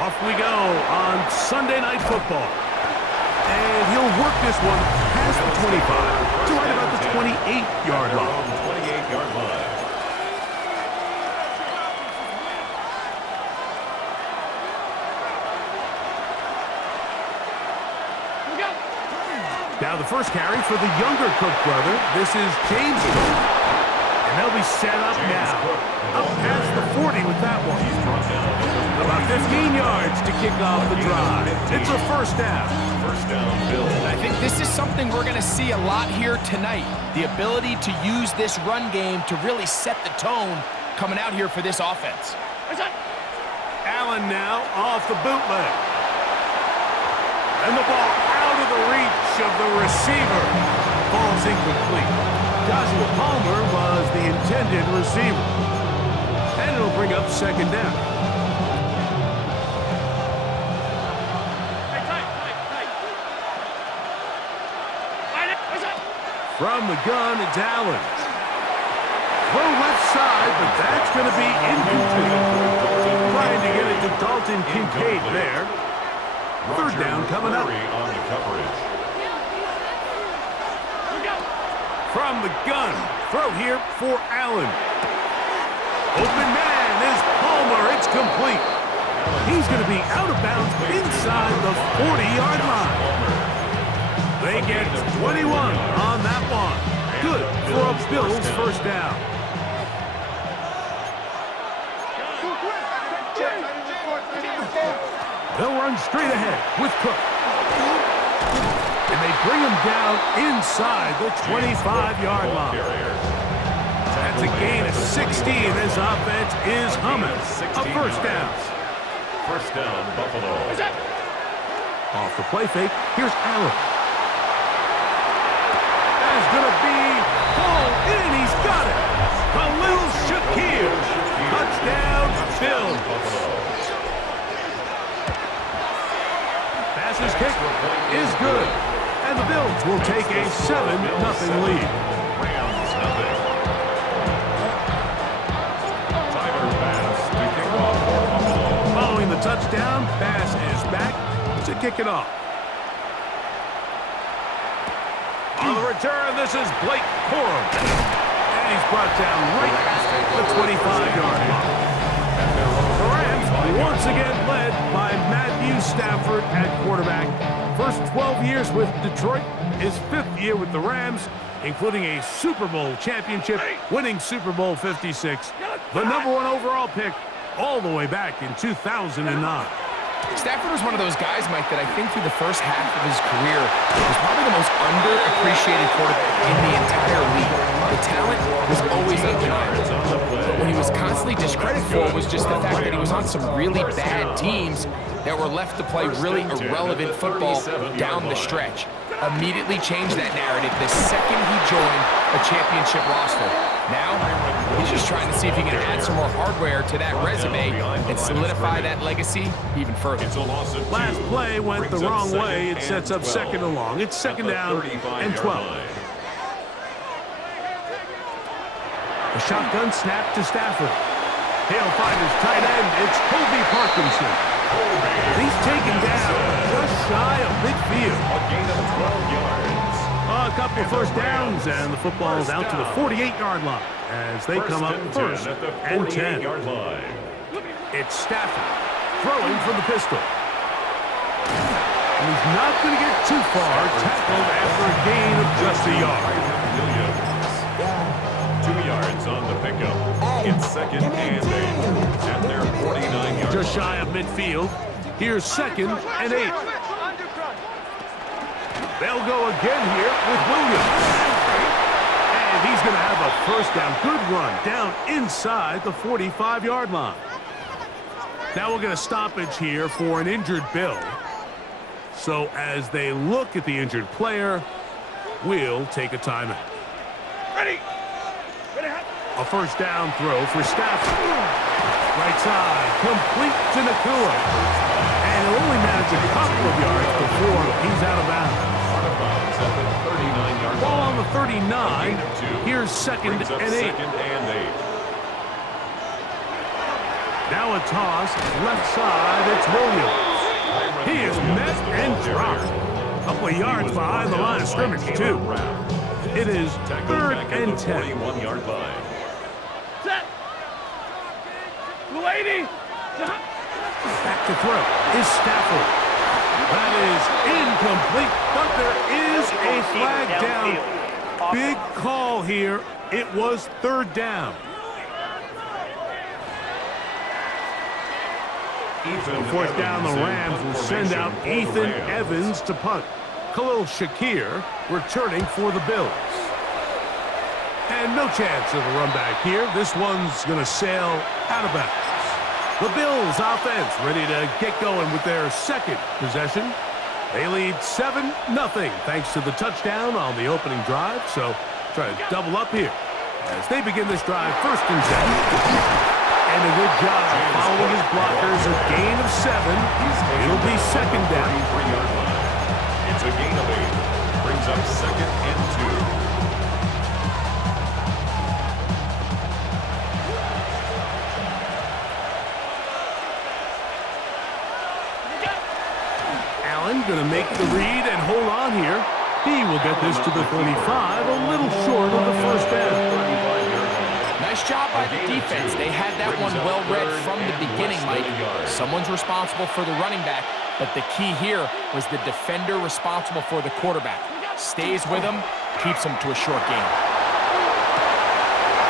Off we go on Sunday Night Football. And he'll work this one past the 25 to right about the 28-yard line. 28-yard line. Now the first carry for the younger Cook brother. This is James Cook. And they'll be set up now. Up past the 40 with that one. About 15 yards to kick off the drive. It's a first down. First down, Bill. I think this is something we're going to see a lot here tonight. The ability to use this run game to really set the tone coming out here for this offense. Allen now off the bootleg. And the ball out of the reach of the receiver. Ball's incomplete. Joshua Palmer was the intended receiver. And it'll bring up second down. From the gun, it's Allen. Throw left side, but that's going to be incomplete. Trying to get it to Dalton Kincaid there. Third down coming up. On the coverage. From the gun, throw here for Allen. Open man is Palmer. It's complete. He's going to be out of bounds inside the 40-yard line. They get 21 on that one. Good for a Bills first down. They'll run straight ahead with Cook. And they bring him down inside the 25-yard line. That's a gain of 16. This offense is humming. A first down. First down, Buffalo. Off the play fake, here's Allen. That's going to be pulled in. He's got it. Khalil Shakir. Touchdown, Bills. His kick is good, and the Bills will take a 7-0 lead. Rams, nothing. Tyler Bass to kick off for Buffalo. Following the touchdown, Bass is back to kick it off. On the return, this is Blake Corum. And he's brought down right at the 25-yard line. The Rams once again led by Matthew Stafford at quarterback. First 12 years with Detroit, his 5th year with the Rams, including a Super Bowl championship, winning Super Bowl 56, the #1 overall pick all the way back in 2009. Stafford was one of those guys, Mike, that I think through the first half of his career was probably the most underappreciated quarterback in the entire league. The talent was always undeniable. But when he was constantly discredited for was just the fact that he was on some really bad teams that were left to play really irrelevant football down the stretch. Immediately changed that narrative the second he joined a championship roster. Now, he's just trying to see if he can add some more hardware to that resume and solidify that legacy even further. Last play went the wrong way. It sets up second and long. It's second down and 12. A shotgun snap to Stafford. He'll find his tight end. It's Colby Parkinson. He's taken down just shy of midfield. A gain of 12 yards. A couple of first downs, and the football's out to the 48-yard line as they come up first and 10. It's Stafford throwing from the pistol. And he's not going to get too far, tackled after a gain of just a yard. 2 yards on the pickup. It's second and 8 at their 49-yard. Just shy of midfield. Here's second and 8. They'll go again here with Williams. And he's going to have a first down. Good run down inside the 45-yard line. Now we'll get a stoppage here for an injured Bill. So as they look at the injured player, we'll take a timeout. Ready. A first down throw for Stafford. Right side, complete to Nakua. And he'll only manage a couple of yards before he's out of bounds. Ball on the 39. Here's second and 8. Now a toss, left side, it's Williams. He is met and dropped. A couple of yards behind the line of scrimmage, too. It is 3rd and 10. 41-yard line. Set. 280. Back to throw is Stafford. That is incomplete, but there is a flag down. Big call here. It was 3rd down. On 4th down, the Rams will send out Ethan Evans to punt. Khalil Shakir returning for the Bills. And no chance of a run back here. This one's going to sail out of bounds. The Bills offense ready to get going with their 2nd possession. They lead 7-0 thanks to the touchdown on the opening drive. So try to double up here as they begin this drive. 1st and 10. And a good job following his blockers. A gain of 7. It'll be 2nd down. It's a gain of 8. Brings up 2nd and 2. Allen going to make the read and hold on here. He will get this to the 25, a little short of the 1st down. Nice job by the defense. They had that one well read from the beginning, Mike. Someone's responsible for the running back, but the key here was the defender responsible for the quarterback. Stays with him, keeps him to a short gain.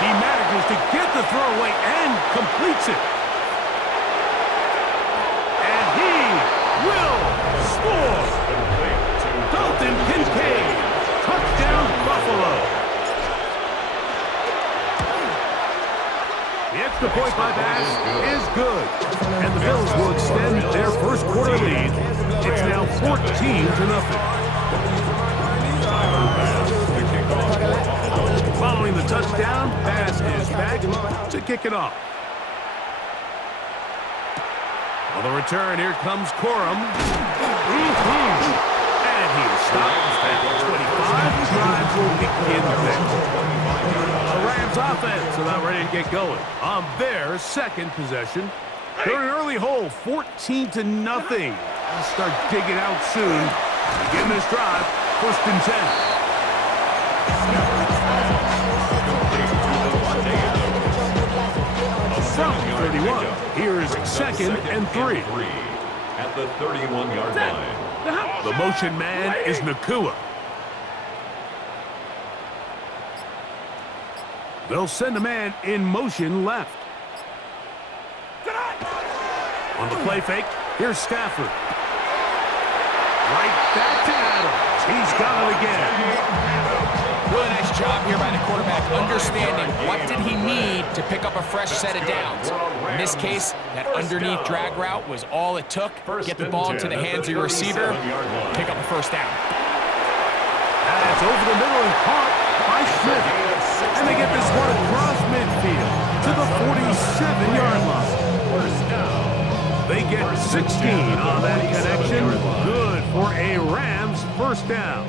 He manages to get the throw away and completes it. And he will score. Dalton Kincaid, touchdown Buffalo. The extra point by Bass is good. And the Bills will extend their 1st quarter lead. It's now 14-0. Following the touchdown, Bass is back to kick it off. On the return, here comes Corum. And he is stopped at 25. Drive will begin there. The Rams offense about ready to get going on their 2nd possession. They're in an early hole, 14-0. They'll start digging out soon. Begin this drive, 1st and 10. From 31, here's 2nd and 3. At the 31-yard line. The motion man is Nakua. They'll send a man in motion left. On the play fake, here's Stafford. Right back to Adams. He's got it again. Really nice job here by the quarterback, understanding what did he need to pick up a fresh set of downs. In this case, that underneath drag route was all it took. Get the ball into the hands of your receiver, pick up a 1st down. That's over the middle and caught by Smith. And they get this one across midfield to the 47-yard line. They get 16 on that connection. Good for a Rams 1st down.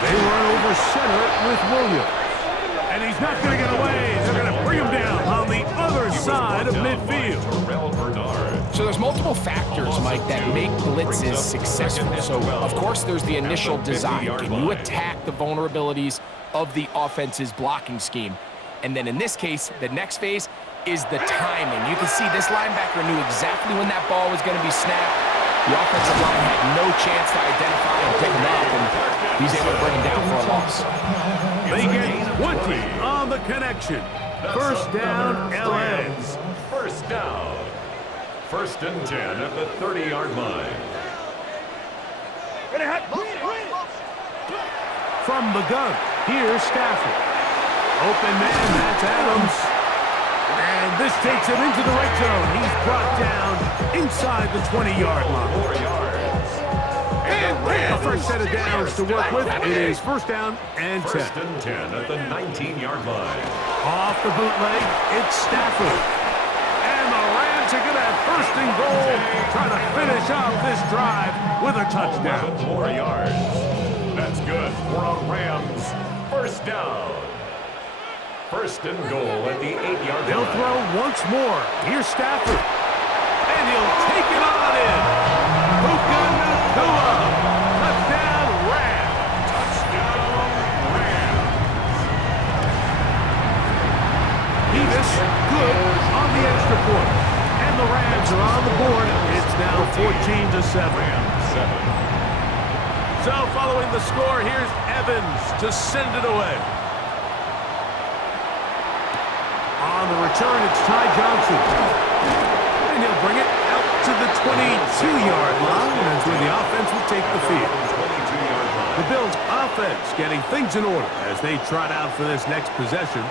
They run over center with Williams. And he's not going to get away. They're going to bring him down on the other side of midfield. So there's multiple factors, Mike, that make blitzes successful. So, of course, there's the initial design. Can you attack the vulnerabilities of the offense's blocking scheme? And then in this case, the next phase is the timing. You can see this linebacker knew exactly when that ball was going to be snapped. The offensive line had no chance to identify and pick him up, and he's able to bring him down for a loss. They get 20 on the connection. 1st down, LA. 1st down. 1st and 10 at the 30-yard line. From the gun, here's Stafford. Open man, that's Adams. And this takes him into the red zone. He's brought down inside the 20-yard line. 4 yards. A fresh set of downs to work with. It is 1st down and 10. 1st and 10 at the 19-yard line. Off the bootleg, it's Stafford. And the Rams are going to have 1st and goal. Trying to finish off this drive with a touchdown. 4 yards. That's good for a Rams 1st down. First and goal at the 8-yard line. They'll throw once more. Here's Stafford. And he'll take it on in. Puka Nacua. Touchdown, Rams. Touchdown, Rams. He is good on the extra point. And the Rams are on the board. It's now 14-7. Rams 7. So following the score, here's Evans to send it away. On the return, it's Ty Johnson. And he'll bring it out to the 22-yard line. And that's where the offense will take the field. 22-yard line. The Bills' offense getting things in order as they trot out for this next possession.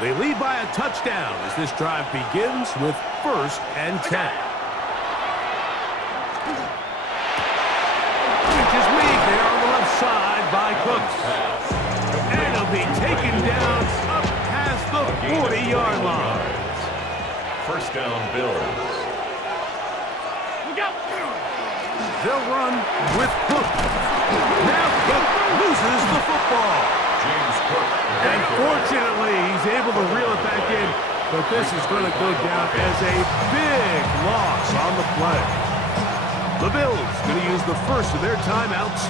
They lead by a touchdown as this drive begins with 1st and 10. Which is made there on the left side by Cooks. And it'll be taken down up past the 40-yard line. First down, Bills. They'll run with Cook. Now Cook loses the football. James Cook. And fortunately, he's able to reel it back in. But this is going to go down as a big loss on the play. The Bills going to use the first of their timeouts.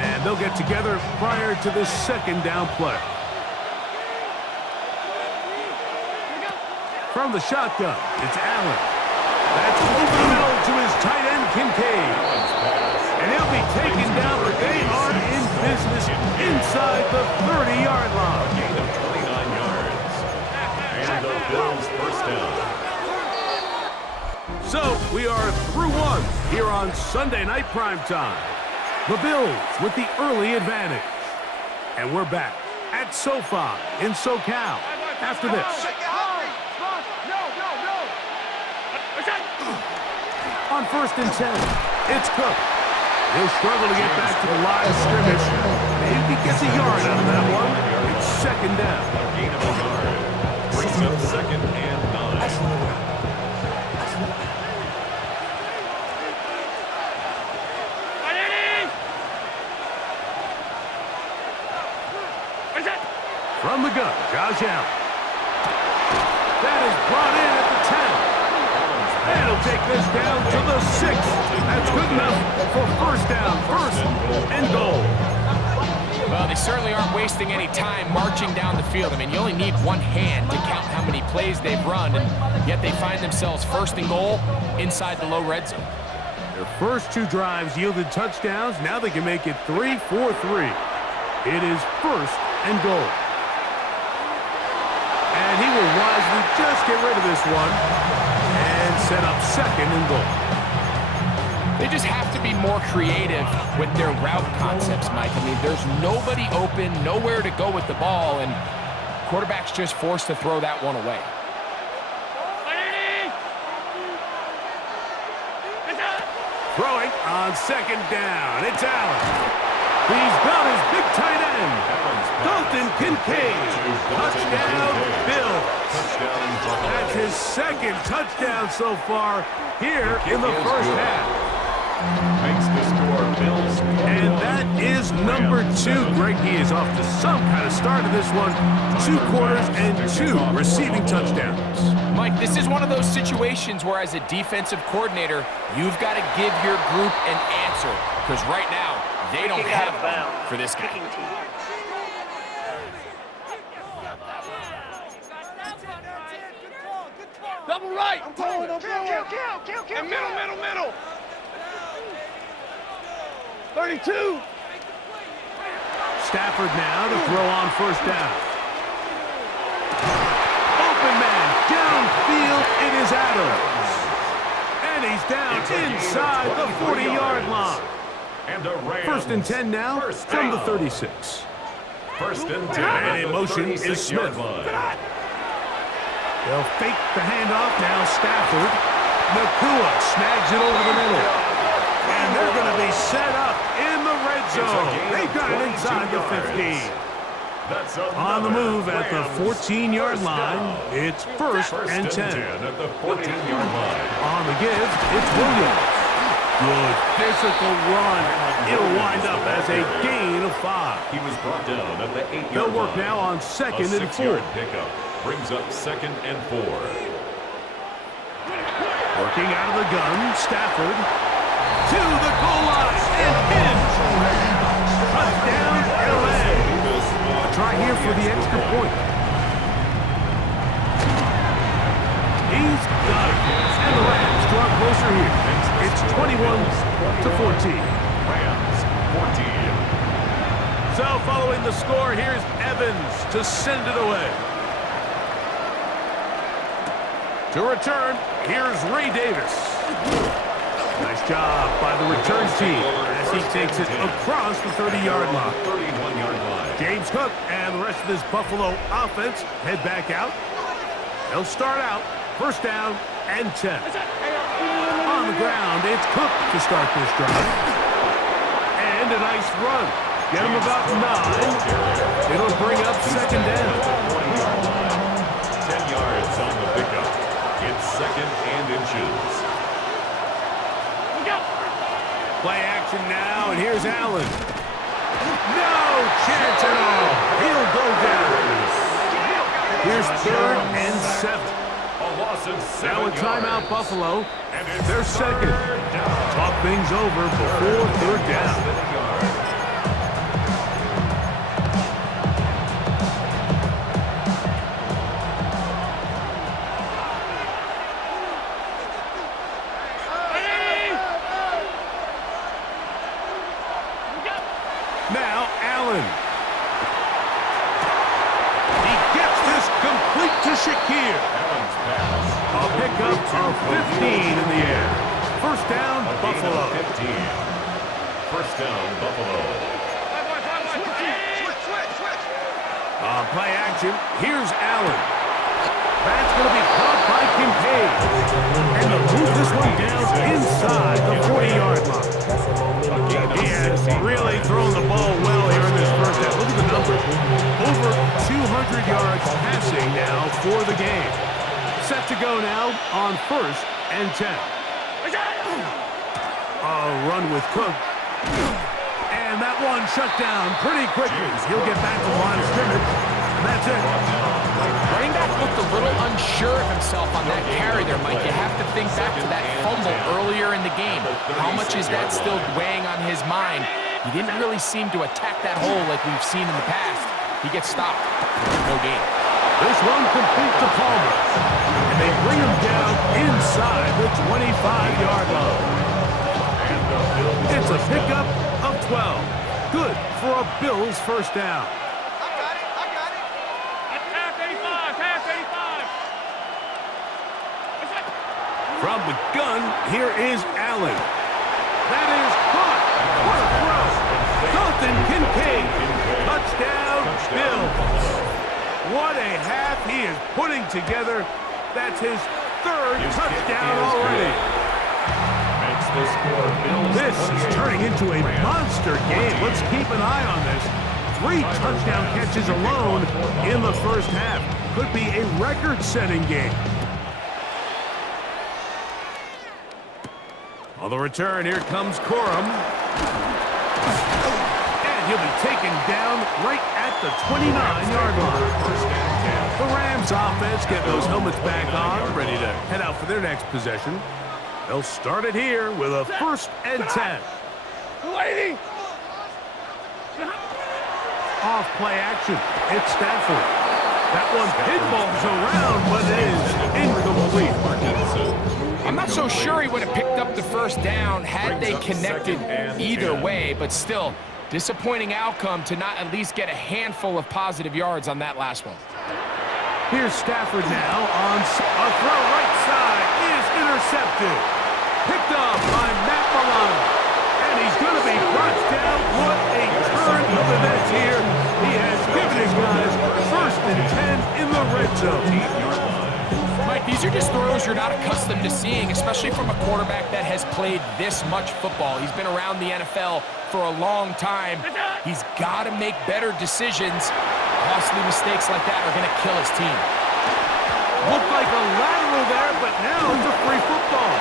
And they'll get together prior to the second down play. From the shotgun, it's Allen. That's over the middle to his tight end, Kincaid. And he'll be taken down, but they are in business inside the 30-yard line. Gain of 29 yards. And the Bills first down. So we are through one here on Sunday Night Primetime. The Bills with the early advantage. And we're back at SoFi in SoCal after this. On 1st and 10, it's Cook. He'll struggle to get back to the line of scrimmage. Maybe he gets a yard out of that one. It's 2nd down. A gain of a yard. Brings up 2nd and 9. From the gun, Josh Allen. That is brought in at the 10. And he'll take this down to the 6. That's good enough for 1st down, 1st and goal. Well, they certainly aren't wasting any time marching down the field. I mean, you only need one hand to count how many plays they've run, and yet they find themselves 1st and goal inside the low red zone. Their first 2 drives yielded touchdowns. Now they can make it 3-4-3. It is 1st and goal. And he will wisely just get rid of this one and set up 2nd and goal. They just have to be more creative with their route concepts, Mike. I mean, there's nobody open, nowhere to go with the ball, and quarterback's just forced to throw that one away. Throwing on 2nd down. It's Allen. He's got his big tight end, Dalton Kincaid. Touchdown, Bills. That's his 2nd touchdown so far here in the first half. Makes the score Bills. And that is number 2. Greg, he is off to some kind of start of this one. 2 quarters and 2 receiving touchdowns. Mike, this is one of those situations where as a defensive coordinator, you've got to give your group an answer. Because right now, they don't have one for this guy. Double right. I'm going. And middle. 32. Stafford now to throw on 1st down. Open man, downfield, it is Adams. And he's down inside the 40-yard line. And a Rams 1st and 10 now from the 36. 1st and 10. And in motion is Smith. They'll fake the handoff now, Stafford. Nacua snags it over the middle. And they're going to be set up in the red zone. They've got it inside the 15. On the move at the 14-yard line, it's 1st and 10. At the 14-yard line. On the give, it's Williams. Good physical run. It'll wind up as a gain of 5. He was brought down at the 8-yard line. They'll work now on 2nd and 4. A 6-yard pickup brings up 2nd and 4. Working out of the gun, Stafford to the goal line and in. Touchdown, LA. A try here for the extra point. He's got it. And the Rams draw closer here. It's 21-14. Rams 14. So following the score, here's Evans to send it away. To return, here's Ray Davis. Nice job by the return team as he takes it across the 30-yard line. 31-yard line. James Cook and the rest of this Buffalo offense head back out. They'll start out, first down and 10. On the ground, it's Cook to start this drive. And a nice run. Get him about 9. It'll bring up second down. 10 yards on the pickup. It's 2nd and inches. Play action now, and here's Allen. No chance at all. He'll go down. Here's 3rd and 7. A loss of 7 Now a timeout, yards. Buffalo. And it's They're second. third down. Talk things over before 3rd down. 7 yards. Now Allen. He gets this complete to Shakir. Allen's pass. A pickup of 15 in the air. First down, A gain of Buffalo. 15. First down, Buffalo. Play action. Here's Allen. That's going to be caught by Kincaid. And they'll move this one down inside the 40-yard line. He has really thrown the ball well here in this first half. Look at the numbers. Over 200 yards passing now for the game. Set to go now on 1st and 10. A run with Cook. And that one shut down pretty quickly. He'll get back to the line of scrimmage. And that's it. Running back looked a little unsure of himself on that carry there, Mike. You have to think back to that fumble earlier in the game. How much is that still weighing on his mind? He didn't really seem to attack that hole like we've seen in the past. He gets stopped. No gain. This one complete to Palmer. And they bring him down inside the 25-yard line. It's a pickup of 12. Good for a Bills first down. From the gun, here is Allen. That is caught. What a throw. Dalton Kincaid. Touchdown, Bills. What a half he is putting together. That's his 3rd touchdown already. Makes the score Bills. This is turning into a monster game. Let's keep an eye on this. 3 touchdown catches alone in the first half. Could be a record-setting game. On the return, here comes Corum. And he'll be taken down right at the 29-yard line. The Rams offense get those helmets back on, ready to head out for their next possession. They'll start it here with a 1st and 10. Lady! Off play action. It's Stafford. That one pinballs around, but is incomplete. I'm not so sure he would have picked up the first down had they connected either way, but still, disappointing outcome to not at least get a handful of positive yards on that last one. Here's Stafford now on a throw right side is intercepted. Picked up by Matt Milano. And he's going to be brought down. What a turn of events here. He has given his guys 1st and 10 in the red zone. Mike, these are just throws you're not accustomed to seeing, especially from a quarterback that has played this much football. He's been around the NFL for a long time. He's got to make better decisions. Costly mistakes like that are going to kill his team. Looked like a lateral there, but now it's a free football.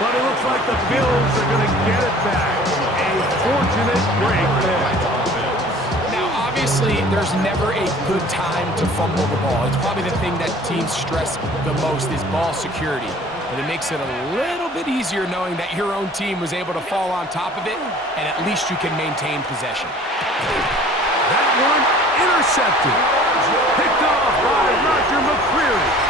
But it looks like the Bills are going to get it back. A fortunate break there. Now, obviously, there's never a good time to fumble the ball. It's probably the thing that teams stress the most is ball security. But it makes it a little bit easier knowing that your own team was able to fall on top of it, and at least you can maintain possession. That one intercepted. Picked off by Roger McCreary.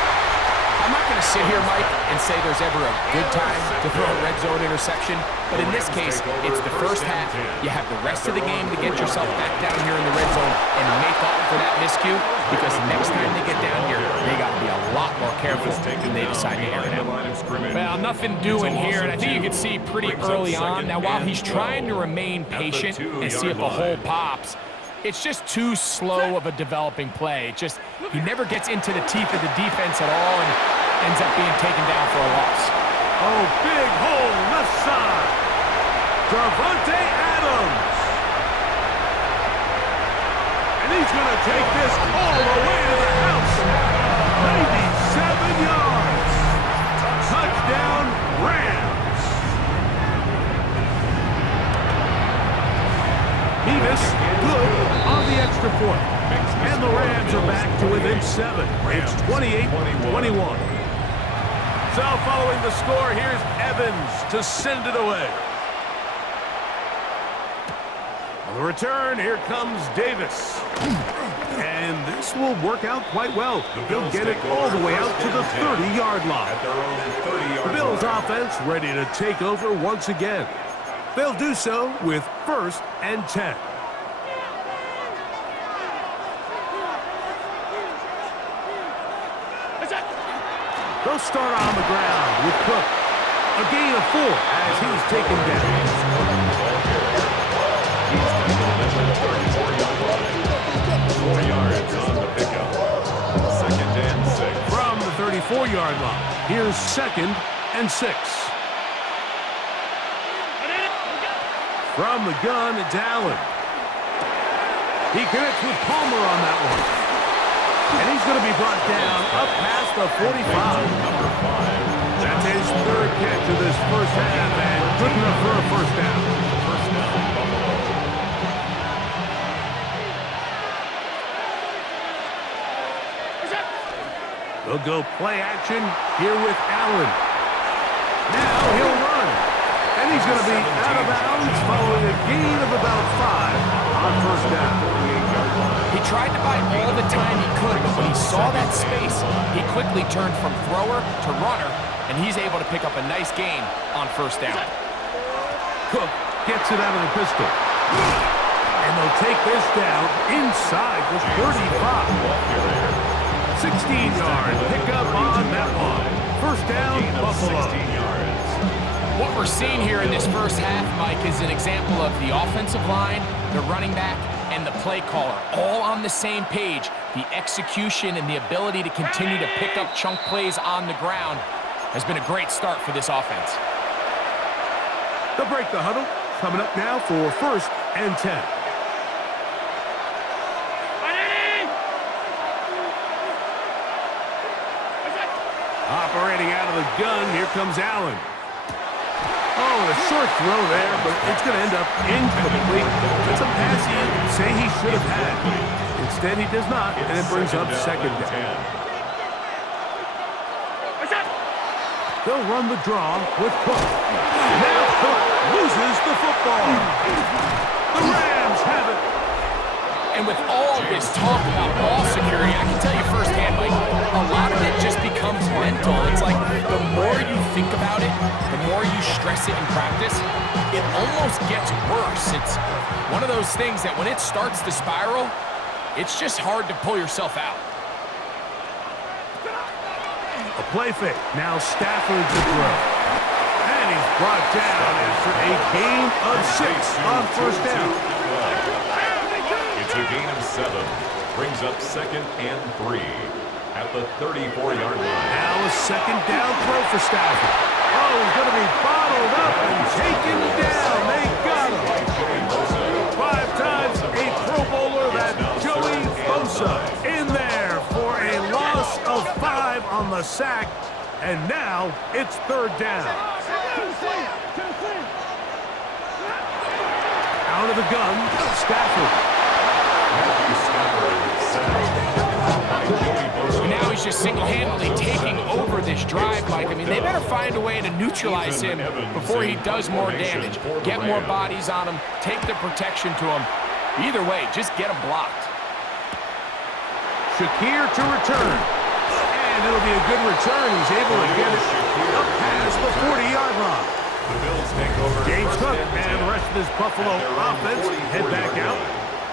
I'm not going to sit here, Mike, and say there's ever a good time to throw a red zone interception, but in this case, it's the first half. You have the rest of the game to get yourself back down here in the red zone and make up for that miscue, because next time they get down here, they got to be a lot more careful when they decide to air it out. Well, nothing doing here, and I think you can see pretty early on. Now, while he's trying to remain patient and see if a hole pops, it's just too slow of a developing play. He never gets into the teeth of the defense at all and ends up being taken down for a loss. Oh, big hole left side. Davante Adams. And he's going to take this all the way to the house. 97 yards. Touchdown, Rams. Mevis, good on the extra point. And the Rams are back to within 7. It's 28-21. So following the score, here's Evans to send it away. On the return, here comes Davis. And this will work out quite well. He'll get it all the way out to the 30-yard line. The Bills offense ready to take over once again. They'll do so with 1st and 10. They'll start on the ground with Cook. A gain of 4 as he's taken down. He's tackled at the 34-yard line. 4 yards on the pickup. 2nd and 6. From the 34-yard line, here's 2nd and 6. From the gun, it's Allen. He connects with Palmer on that one. And he's going to be brought down up past the 45. That's his 3rd catch of this first half, and good enough for a first down. First down, Buffalo. They'll go play action here with Allen. Now he'll run. And he's going to be out of bounds following a gain of about 5 on first down. He tried to buy all the time he could, but when he saw that space, he quickly turned from thrower to runner, and he's able to pick up a nice gain on first down. Cook gets it out of the pistol. And they'll take this down inside the 35. 16-yard pickup on that one. First down, Buffalo. 16 yards. What we're seeing here in this first half, Mike, is an example of the offensive line, the running back, and the play caller all on the same page. The execution and the ability to continue to pick up chunk plays on the ground has been a great start for this offense. They'll break the huddle. Coming up now for 1st and 10. Operating out of the gun, here comes Allen. Oh, a short throw there, but it's going to end up incomplete. It's a pass he say he should have had. Instead, he does not, and it brings up 2nd down. They'll run the draw with Cook. Now Cook loses the football. The Rams have it. And with all this talk about ball security, I can tell you firsthand, Mike, a lot of it just becomes mental. It's like the more you think about it, the more you stress it in practice, it almost gets worse. It's one of those things that when it starts to spiral, it's just hard to pull yourself out. A play fake. Now Stafford to throw. And he's brought down after a gain of 6 on first down. It's a gain of 7. Brings up 2nd and 3 at the 34-yard line. Now a 2nd down throw for Stafford. Oh, he's going to be bottled up and taken down. They got him. 5 times a Pro Bowler, that Joey Bosa in there for a loss of 5 on the sack. And now it's 3rd down. Out of the gun, Stafford. And now he's just single-handedly taking over this drive, Mike. I mean, they better find a way to neutralize him before he does more damage. Get more bodies on him, take the protection to him. Either way, just get him blocked. Shakir to return. And it'll be a good return. He's able to get it up past the 40-yard line. The Bills take over. James Cook and the rest of this Buffalo offense head back out.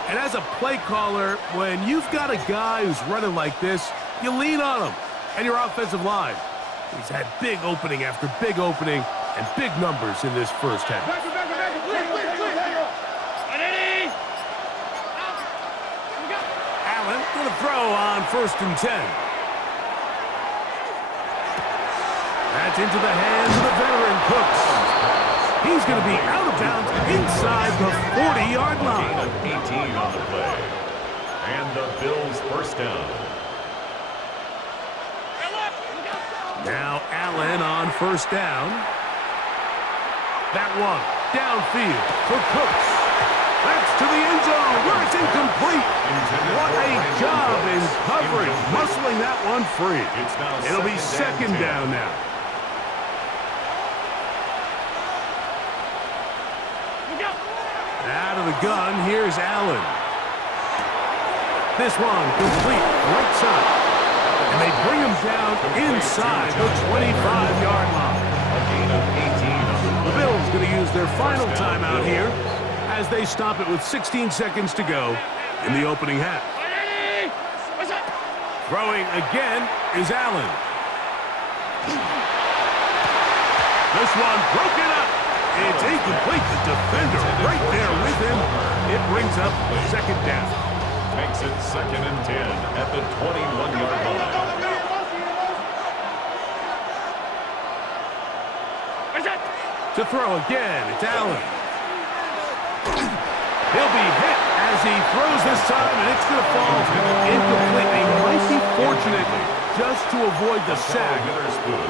And as a play caller, when you've got a guy who's running like this, you lean on him and your offensive line. He's had big opening after big opening and big numbers in this first half. Allen going to throw on 1st and 10. That's into the hands of the veteran Cooks. He's going to be out of bounds inside the 40-yard line. Gain of 18 on the play. And the Bills first down. Now Allen on 1st down. That one downfield for Cooks. That's to the end zone where it's incomplete. What a job in coverage, muscling that one free. It'll be second down now. Out of the gun, here's Allen. This one complete, right side. And they bring him down inside the 25-yard line. A gain of 18. The Bills going to use their final timeout here as they stop it with 16 seconds to go in the opening half. Throwing again is Allen. This one broken up. It's incomplete. The defender right there with him. It brings up second down. Makes it 2nd and 10 at the 21-yard line. To throw again, it's Allen. He'll be hit as he throws this time, and it's going to fall incomplete. He might be fortunate just to avoid the sack,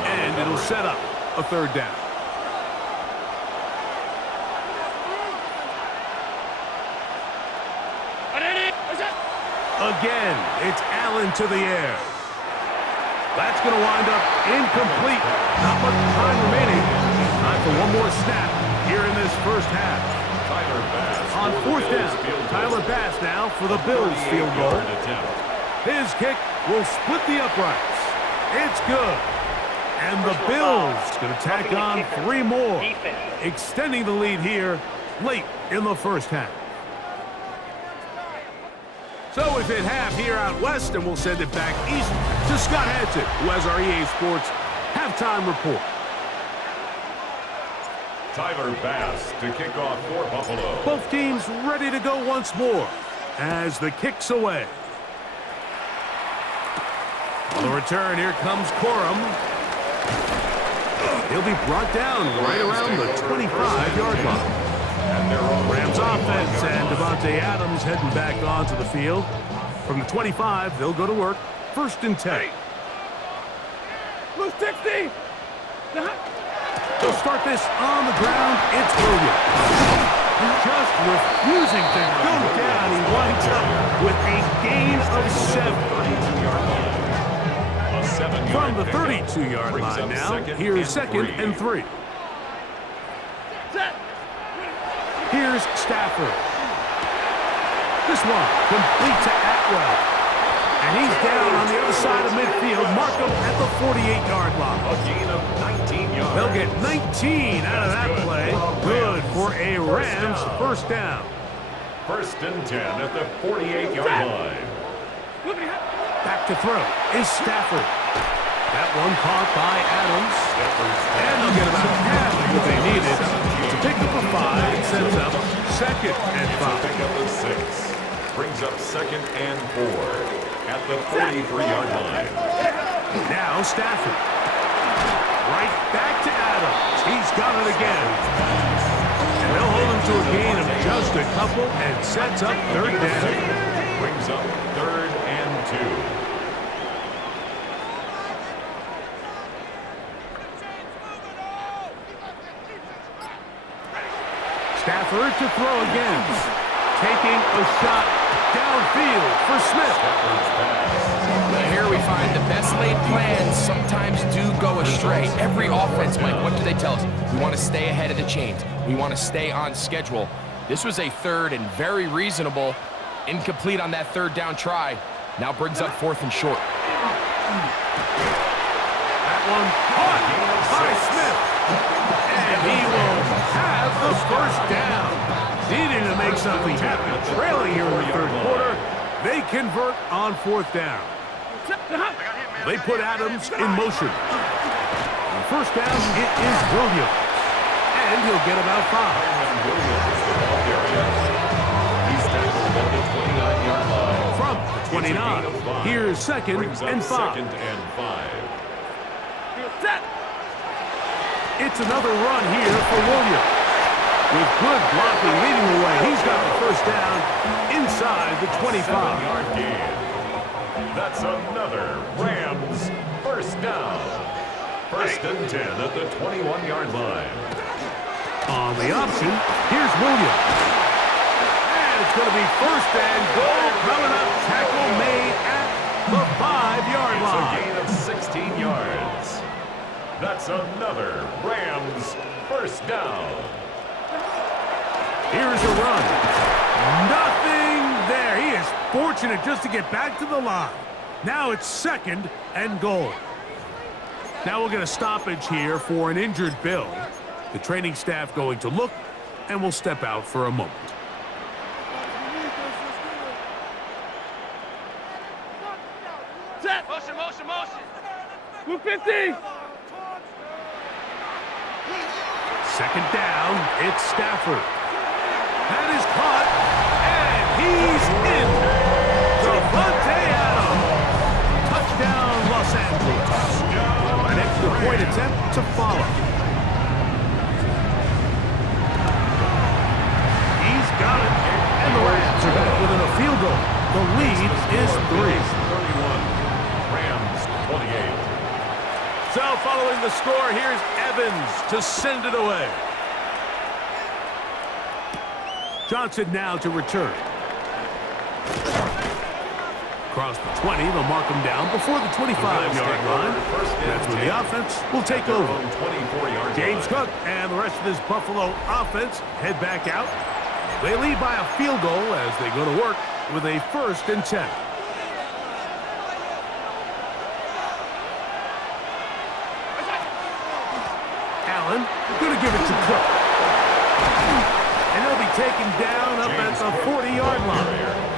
and it'll set up a 3rd down. Again, it's Allen to the air. That's going to wind up incomplete. Not much time remaining. Time for one more snap here in this first half. On 4th down, Tyler Bass now for the Bills field goal. His kick will split the uprights. It's good. And the Bills going to tack on 3 more, extending the lead here late in the first half. So we've hit half here out west, and we'll send it back east to Scott Hansen, who has our EA Sports halftime report. Tyler Bass to kick off for Buffalo. Both teams ready to go once more as the kick's away. On the return, here comes Corum. He'll be brought down right around the 25-yard line. Rams offense and Devontae Adams heading back onto the field. From the 25, they'll go to work. 1st and 10. Blue 60. They'll start this on the ground. It's Williams. Just refusing to go down. He winds up with a gain of 7. From the 32-yard line now, here's 2nd and 3. Here's Stafford. This one complete to Atwell. And he's down on the other side of midfield. Mark him at the 48-yard line. A gain of 19 yards. They'll get 19 out of that play. Good for a Rams first down. 1st and 10 at the 48-yard line. Back to throw is Stafford. That one caught by Adams. And they'll get about half of what they needed to pick up a 5. It sets up 2nd and 5. Pick up a 6. Brings up 2nd and 4 at the 43-yard line. Now Stafford. Right back to Adams. He's got it again. And they'll hold him to a gain of just a couple and sets up 3rd down. Brings up 3rd and 2. Stafford to throw again. Taking a shot downfield for Smith. Well, here we find the best laid plans sometimes do go astray. Every offense, Mike, what do they tell us? We want to stay ahead of the chains. We want to stay on schedule. This was a third and very reasonable. Incomplete on that third down try. Now brings up fourth and short. That one caught by Smith. And he will have the first down. Needing to make something happen. Trailing here in the third quarter. They convert on fourth down. They put Adams in motion. On first down, it is Williams. And he'll get about 5. He's tackled at the 29-yard line. From the 29, here's second and 5. Second and 5. It's another run here for Williams. With good blocking leading the way, he's got the first down inside the 25. 7-yard gain. That's another Rams first down. First and 10 at the 21-yard line. On the option, here's Williams. And it's going to be first and goal coming up. Tackle made at the 5-yard line. It's a gain of 16 yards. That's another Rams first down. Here's a run. Nothing there. He is fortunate just to get back to the line. Now it's second and goal. Now we'll get a stoppage here for an injured Bill. The training staff going to look, and we'll step out for a moment. Set. Motion, motion, motion. 250. Second down, it's Stafford. That is caught, and he's in. Devontae Adams. Touchdown, Los Angeles. An extra point attempt to follow. He's got it, and the Rams are back within a field goal. The lead is 3. 31. Rams 28. So following the score, here's Evans to send it away. Johnson now to return. Across the 20, they'll mark him down before the 25-yard line. That's when the offense will take over. James Cook and the rest of this Buffalo offense head back out. They lead by a field goal as they go to work with a first and 10. Allen going to give it to Cook. And he'll be taken down up at the 40-yard line.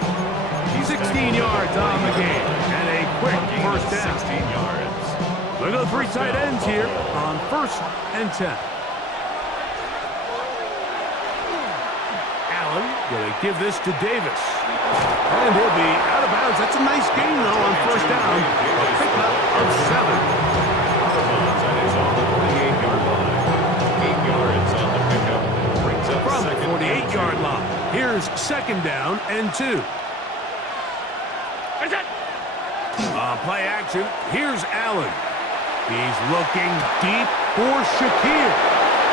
16 yards on the game. And a quick first down. 16 yards. Look at the 3 tight ends here on first and 10. Allen going to give this to Davis. And he'll be out of bounds. That's a nice gain, though, on first down. A pickup of 7. That is on the 48-yard line. 8 yards on the pickup. Brings up From the second 48-yard line. Here's second down and 2. Play action. Here's Allen. He's looking deep for Shakir.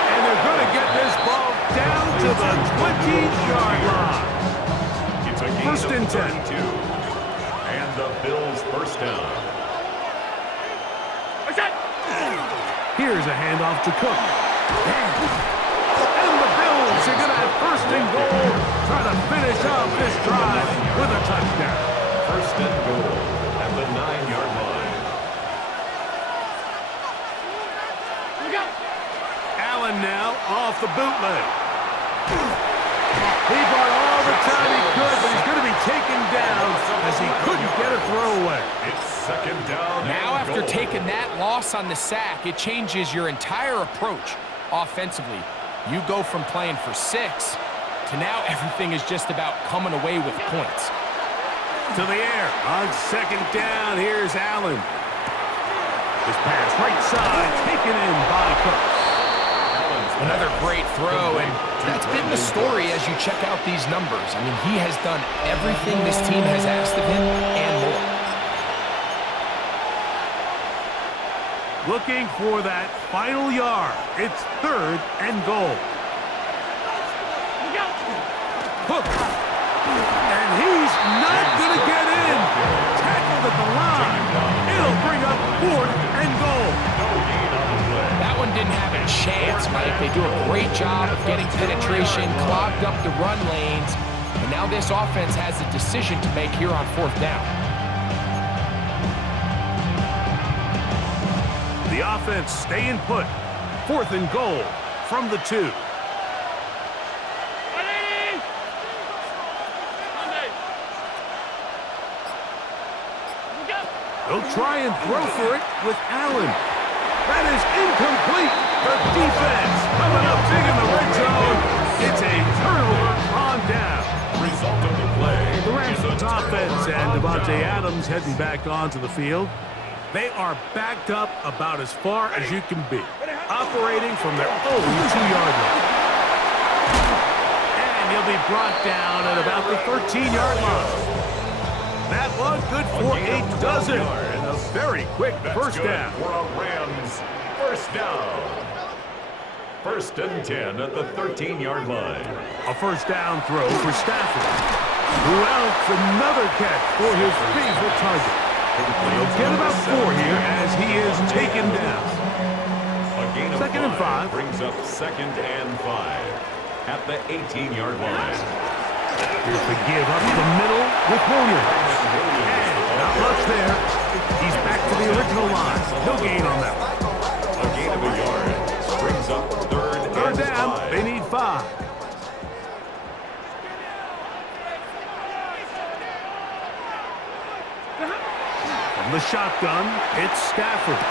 And they're going to get this ball down to the 20-yard line. It's a gain First of and 10. 32. And the Bills first down. Here's a handoff to Cook. And the Bills are going to have first and goal. Try to finish off this drive with a touchdown. First and goal at the 9-yard line. Allen now off the bootleg. He bought all the time he could, but he's going to be taken down as he couldn't get a throw away. It's second down. Now and after goal. taking that loss on the sack, it changes your entire approach offensively. You go from playing for 6 to now everything is just about coming away with points. To the air on second down. Here's Allen. This pass right side taken in by Cook. Another great throw, and that's been the story as you check out these numbers. I mean, he has done everything this team has asked of him and more. Looking for that final yard. It's third and goal. Hook. And he's not going to get in. Tackled at the line. It'll bring up 4th and goal. That one didn't have a chance, Mike. They do a great job of getting penetration, clogged up the run lanes, and now this offense has a decision to make here on 4th down. The offense staying put. 4th and goal from the 2. They'll try and throw for it with Allen. That is incomplete. The defense coming up big in the red zone. It's a turnover on down. Result of the play. The Rams' offense and Devontae Adams heading back onto the field. They are backed up about as far as you can be, operating from their own 2-yard line. And he'll be brought down at about the 13-yard line. That one good for a dozen. And a very quick first down. For a Rams first down. 1st and 10 at the 13-yard line. A first down throw for Stafford. Who else? Another catch for his favorite target. He'll get about 4 here as he is taken down. A gain of 2nd and 5. Brings up 2nd and 5 at the 18-yard line. Here's the give up the middle with Williams. And not much there. He's back to the original line. No gain on that one. A gain of a yard. Brings up 3rd and down. 5. They need 5. From the shotgun, it's Stafford.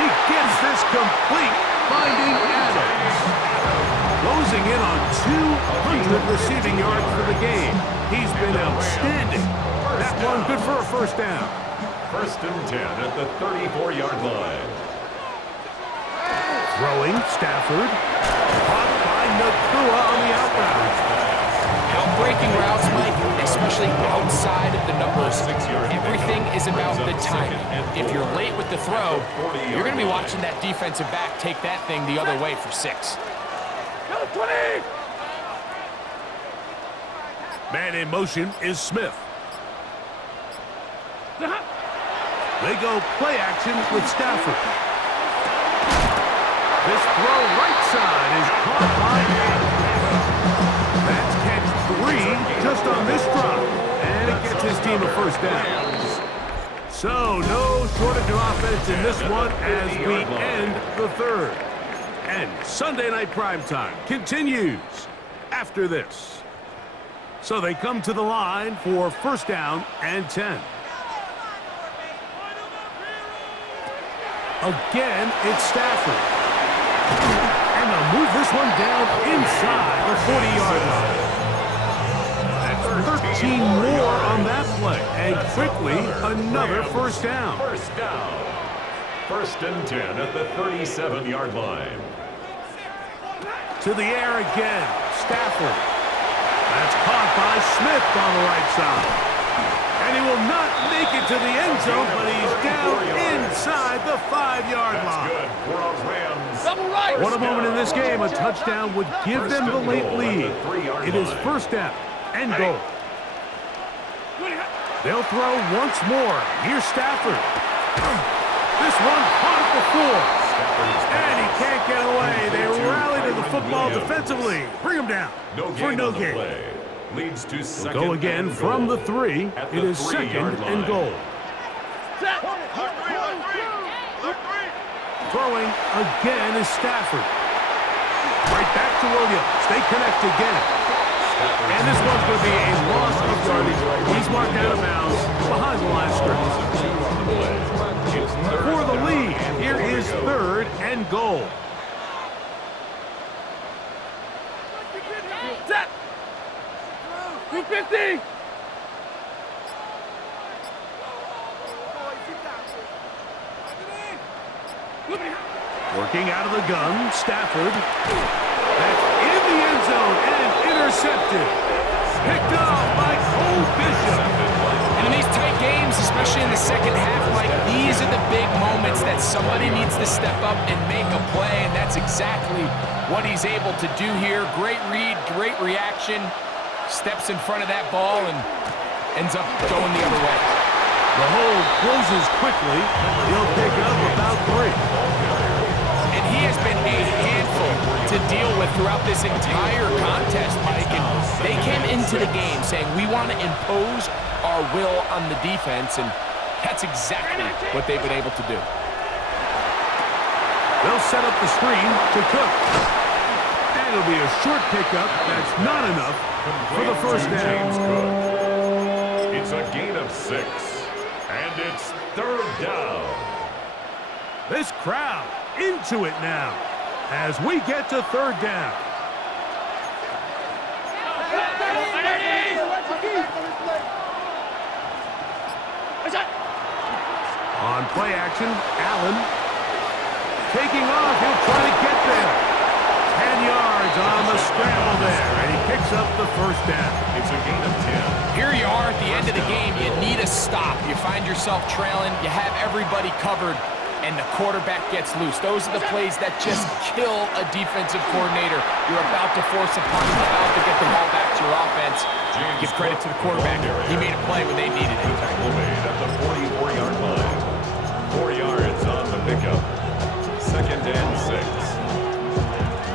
He gets this complete, finding Adams. Closing in on 200 receiving yards for the game. He's been outstanding. That one good for a first down. 1st and 10 at the 34-yard line. Throwing, Stafford. Caught by Nakua on the out route. Outbreaking routes, Mike, especially outside of the numbers. Everything is about the timing. If you're late with the throw, you're going to be watching that defensive back take that thing the other way for 6. Man in motion is Smith. They go play action with Stafford. This throw right side is caught by Adams. That's catch 3 just on this drop. And it gets his team a first down. So no shortage of offense in this one as we end the 3rd. And Sunday Night Primetime continues after this. So they come to the line for first down and 10. Again, it's Stafford. And they'll move this one down inside the 40-yard line. That's 13 more on that play. And quickly, another first down. First down. 1st and 10 at the 37-yard line. To the air again, Stafford. That's caught by Smith on the right side. And he will not make it to the end zone, but he's down inside the 5-yard line. Good for a Rams. Double right. What a moment in this game. A touchdown would give them the late lead. It is first down and goal. They'll throw once more. Here's Stafford. This one caught it before. And he can't get away. They rally to the football defensively. Bring him down for no gain. Leads to second. Go again from the 3. It is 2nd and goal. Throwing again is Stafford. Right back to Williams. They connect again. And this one's going to be a loss of yardage. He's marked out of bounds behind the line of scrimmage. For the lead, here is 3rd and goal. Set. 250. Working out of the gun, Stafford. That's in the end zone and intercepted. Picked off by Cole Bishop. And in these tight games, especially in the second half, Mike, these are the big moments that somebody needs to step up and make a play, and that's exactly what he's able to do here. Great read, great reaction. steps in front of that ball and ends up going the other way. The hole closes quickly. He'll pick up about 3. And he has been a handful to deal with throughout this entire contest, Mike. And they came into the game saying, we want to impose our will on the defense, and that's exactly what they've been able to do. They'll set up the screen to Cook. And it'll be a short pickup that's not enough for the first down. It's a gain of 6, and it's 3rd down. This crowd into it now as we get to 3rd down. On play action, Allen taking off. He'll try to get there. 10 yards on the scramble there, and he picks up the first down. It's a gain of 10. Here you are at the end of the game. You need a stop. You find yourself trailing. You have everybody covered, and the quarterback gets loose. Those are the plays that just kill a defensive coordinator. You're about to force a punt, about to get the ball back to your offense. Give credit to the quarterback. He made a play when they needed it. Tackle made at the 44-yard line. 4 yards on the pickup. 2nd and 6.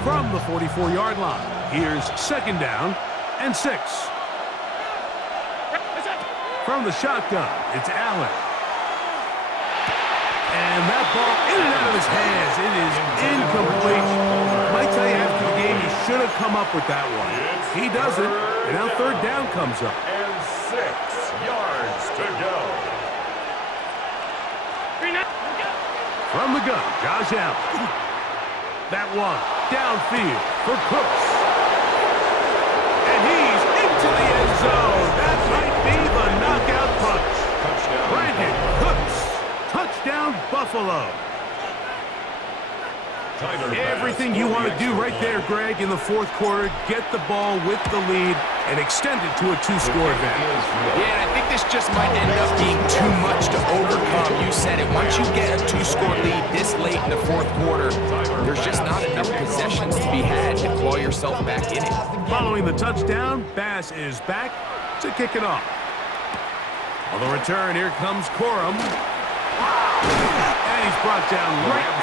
From the 44-yard line, here's 2nd down and 6. From the shotgun, it's Allen. And that ball in and out of his hands. It is incomplete. Might tell you after the game he should have come up with that one. He doesn't, and now 3rd down comes up. And 6 yards to go. From the gun, Josh Allen. That one downfield for Cooks. And he's into the end zone. That might be the knockout punch. Brandon Cooks. Touchdown, Buffalo. Everything you want to do right there, Greg, in the 4th quarter. Get the ball with the lead and extend it to a 2-score advantage. Yeah, and I think this just might end up being too much to overcome. You said it. Once you get a 2-score lead this late in the 4th quarter, there's just not enough possessions to be had to claw yourself back in it. Following the touchdown, Bass is back to kick it off. On the return, here comes Corum. And he's brought down right at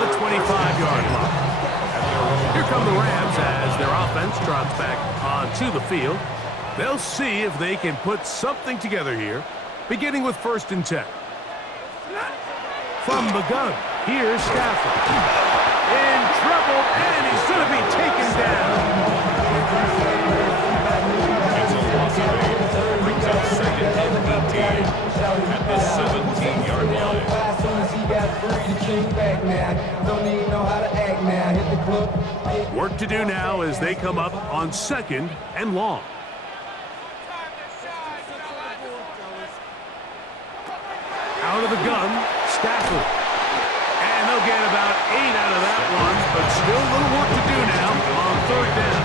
the 25-yard line. Here come the Rams as their offense trots back onto the field. They'll see if they can put something together here, beginning with 1st and 10. From the gun, here's Stafford. In trouble, and he's going to be taken down. It's a loss of 8. Brings up 2nd and 18 at the 17-yard line. Work to do now as they come up on 2nd and long. Out of the gun, Stafford. And they'll get about 8 out of that one, but still a little work to do now on 3rd down.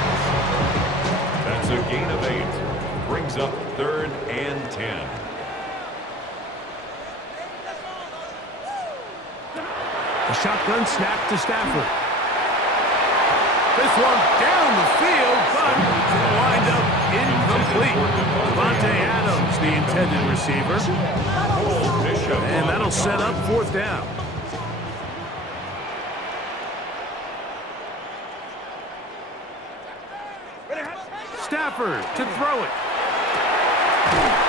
That's a gain of 8. Brings up 3rd and 10. The shotgun snap to Stafford. This one down the field, but it'll wind up incomplete. Devontae Adams, the intended receiver. And that'll set up 4th down. Stafford to throw it.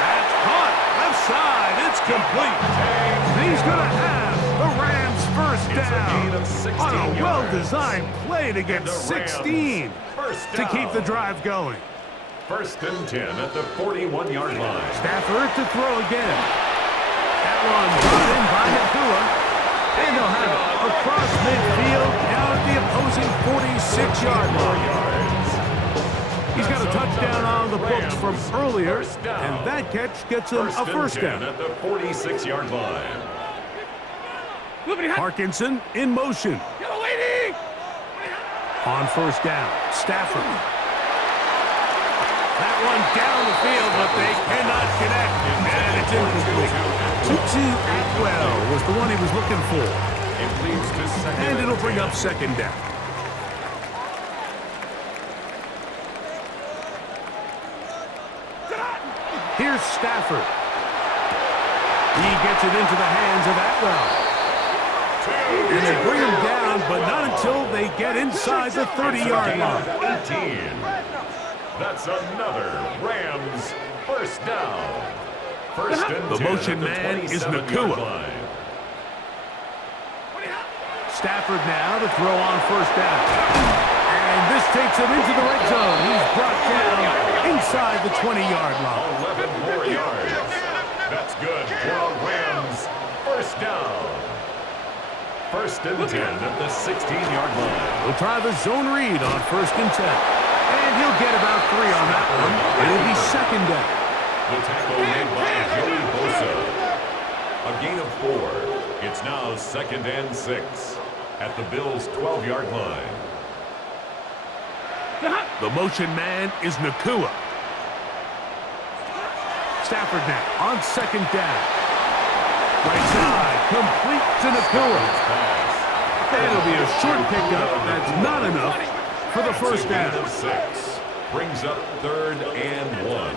That's caught. Left side. It's complete. And he's going to have the Rams first down on a well-designed play to get 16 to keep the drive going. 1st and 10 at the 41-yard line. Stafford to throw again. That one brought in by Nakua. And they'll have it across midfield down at the opposing 46-yard line. He's got a touchdown on the books from earlier, and that catch gets him a first down. At the 46-yard line. Parkinson in motion. On 1st down, Stafford. That one down the field, but they cannot connect, and it's incomplete. Tutu Atwell was the one he was looking for. It leads to 2nd And it'll bring up 2nd down. Here's Stafford. He gets it into the hands of Atwell. And they bring him down, but not until they get inside the 30-yard line. 18. That's another Rams first down. First and 10 The motion at the man is 27-yard Nakua. line. Stafford now to throw on first down. And this takes him into the red zone. He's brought down inside the 20-yard line. 11 more yards. That's good for a Rams first down. First and 10 at the 16-yard line. He'll try the zone read on first and 10. And he'll get about 3 on that one. It'll be second down. The tackle made by Joey Bosa. A gain of 4. It's now second and 6 at the Bills' 12-yard line. The motion man is Nakua. Stafford now on second down. Right side, complete to Nakua. It'll be a short pickup. That's not enough for the first down. Of 6. Brings up third and 1.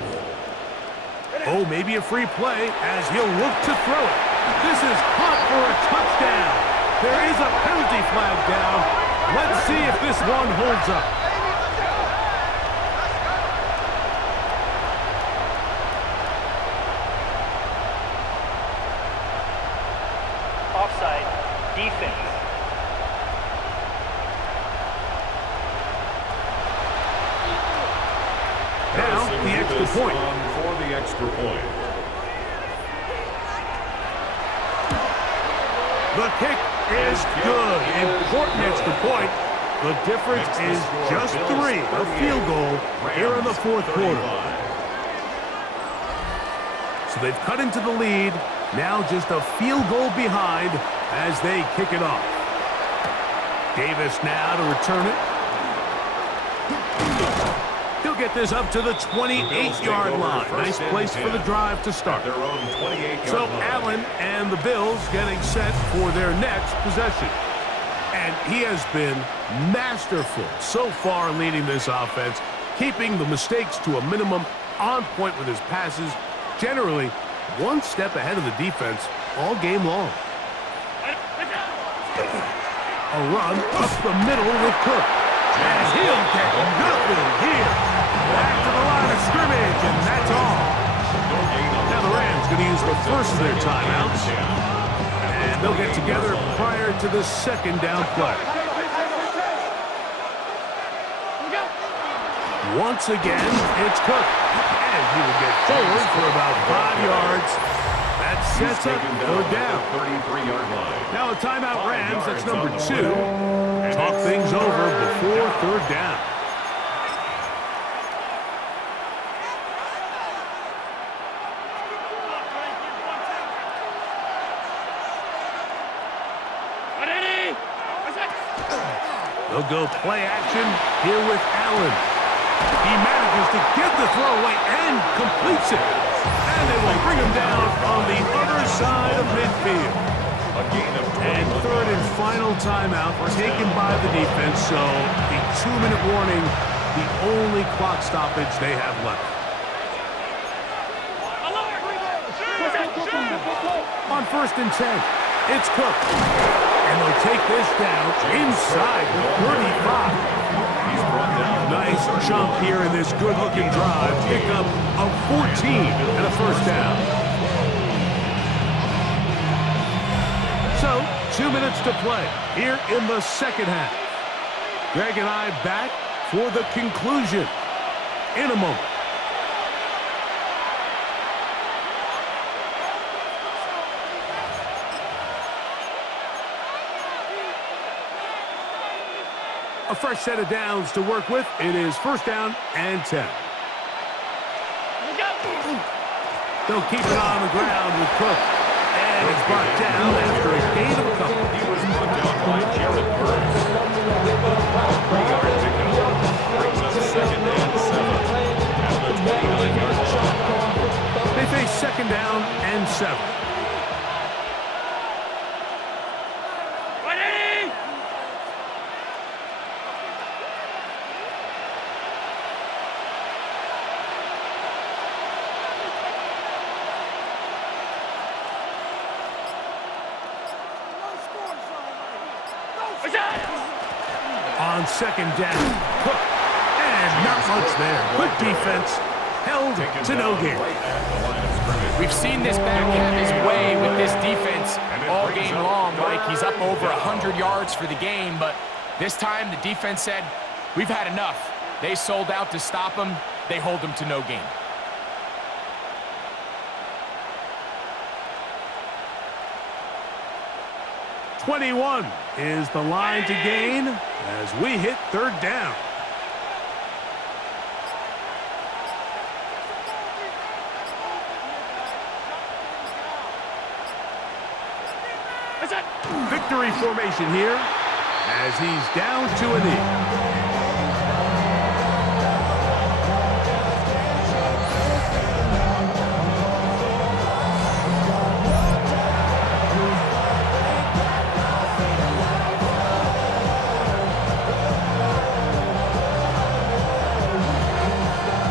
Oh, maybe a free play as he'll look to throw it. This is caught for a touchdown. There is a penalty flag down. Let's see if this one holds up. Offside, defense. Now, the extra point. For the extra point. The kick is good. Important extra point. The difference is just 3. A field goal here in the fourth quarter. So they've cut into the lead. Now just a field goal behind as they kick it off. Davis now to return it. He'll get this up to the 28-yard line. Nice place for the drive to start. Their own 28-yard So line. Allen and the Bills getting set for their next possession. And he has been masterful so far leading this offense, keeping the mistakes to a minimum, on point with his passes, generally one step ahead of the defense all game long. A run up the middle with Cook. And he'll get nothing here. Back to the line of scrimmage, and that's all. Now the Rams going to use the first of their timeouts. And they'll get together prior to the second down play. Once again, it's Cook. And he will get forward for about 5 yards. That sets up third down. 33-yard line. Now a timeout Rams, that's number 2. Talk things over before third down. They'll go play action here with Allen. He manages to get the throw away and completes it. And they will bring him down on the other side of midfield. A gain of 20. And third and final timeout taken by the defense, so the 2-minute warning, the only clock stoppage they have left. On first and 10, it's Cook. And they'll take this down inside the 35. He's brought down. Nice jump here in this good-looking drive. Pick up a 14 and a first down. So, 2 minutes to play here in the second half. Greg and I back for the conclusion in a moment. A fresh set of downs to work with. It is first down and 10. They'll keep it on the ground with Cook. And it's brought down after a gain of a couple. He was brought down by Jared Burns. 3-yard pickup. Brings up second and 7 at the 29-yard line. They face second down and 7. On second down, Cook. And not much there. Good defense. Held to no gain. We've seen this back have his way with this defense all game long, Mike. He's up over 100 yards for the game, but this time the defense said, we've had enough. They sold out to stop him. They hold him to no gain. "21 is the line to gain as we hit third down. Victory formation here as he's down to a knee.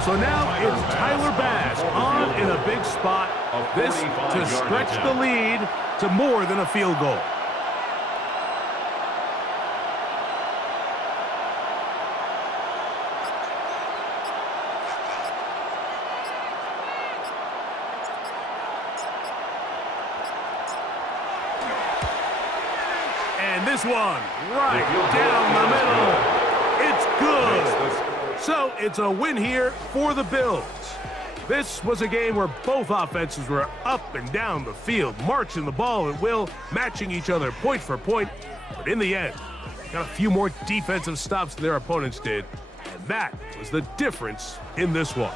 So now it's Tyler Bass on in a big spot. This to stretch the lead to more than a field goal. And this one right down the middle. It's good. So it's a win here for the Bills. This was a game where both offenses were up and down the field, marching the ball at will, matching each other point for point. But in the end, got a few more defensive stops than their opponents did. And that was the difference in this one.